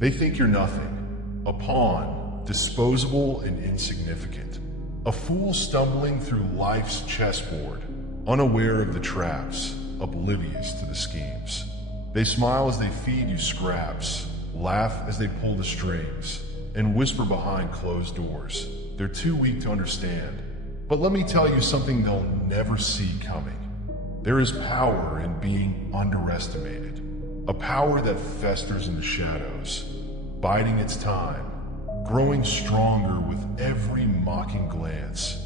They think you're nothing, a pawn, disposable and insignificant. A fool stumbling through life's chessboard, unaware of the traps, oblivious to the schemes. They smile as they feed you scraps, laugh as they pull the strings, and whisper behind closed doors. They're too weak to understand. But let me tell you something they'll never see coming. There is power in being underestimated. A power that festers in the shadows, biding its time, growing stronger with every mocking glance,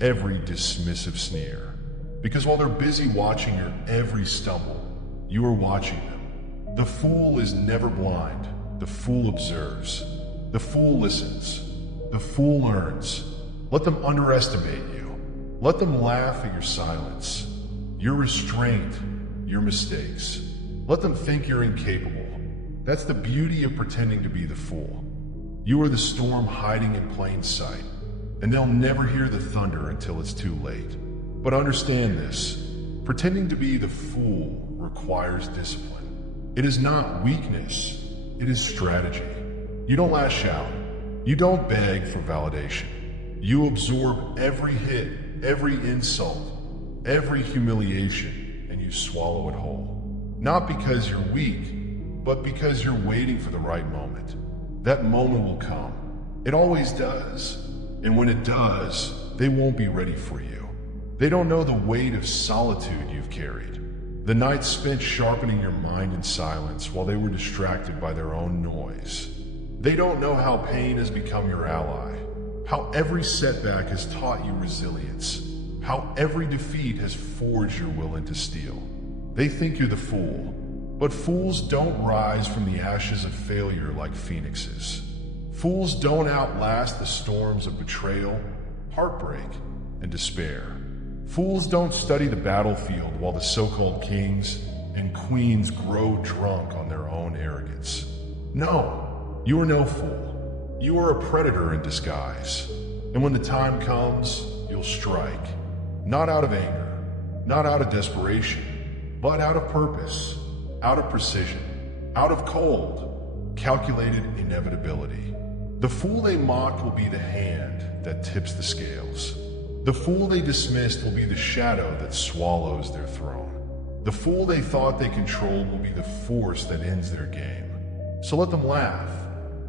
every dismissive sneer. Because while they're busy watching your every stumble, you are watching them. The fool is never blind. The fool observes. The fool listens. The fool learns. Let them underestimate you. Let them laugh at your silence, your restraint, your mistakes. Let them think you're incapable. That's the beauty of pretending to be the fool. You are the storm hiding in plain sight, and they'll never hear the thunder until it's too late. But understand this, pretending to be the fool requires discipline. It is not weakness, it is strategy. You don't lash out. You don't beg for validation. You absorb every hit, every insult, every humiliation, and you swallow it whole. Not because you're weak, but because you're waiting for the right moment. That moment will come. It always does. And when it does, they won't be ready for you. They don't know the weight of solitude you've carried. The nights spent sharpening your mind in silence while they were distracted by their own noise. They don't know how pain has become your ally, how every setback has taught you resilience, how every defeat has forged your will into steel. They think you're the fool, but fools don't rise from the ashes of failure like phoenixes. Fools don't outlast the storms of betrayal, heartbreak, and despair. Fools don't study the battlefield while the so-called kings and queens grow drunk on their own arrogance. No, you are no fool. You are a predator in disguise. And when the time comes, you'll strike. Not out of anger, not out of desperation, but out of purpose, out of precision, out of cold, calculated inevitability. The fool they mocked will be the hand that tips the scales. The fool they dismissed will be the shadow that swallows their throne. The fool they thought they controlled will be the force that ends their game. So let them laugh.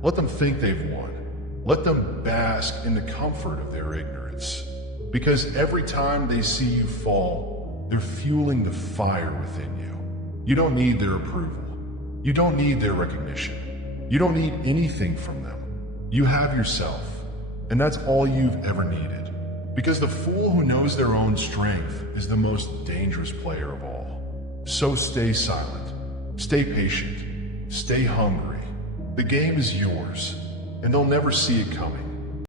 Let them think they've won. Let them bask in the comfort of their ignorance. Because every time they see you fall, they're fueling the fire within you. You don't need their approval. You don't need their recognition. You don't need anything from them. You have yourself, and that's all you've ever needed. Because the fool who knows their own strength is the most dangerous player of all. So stay silent, stay patient, stay hungry. The game is yours, and they'll never see it coming.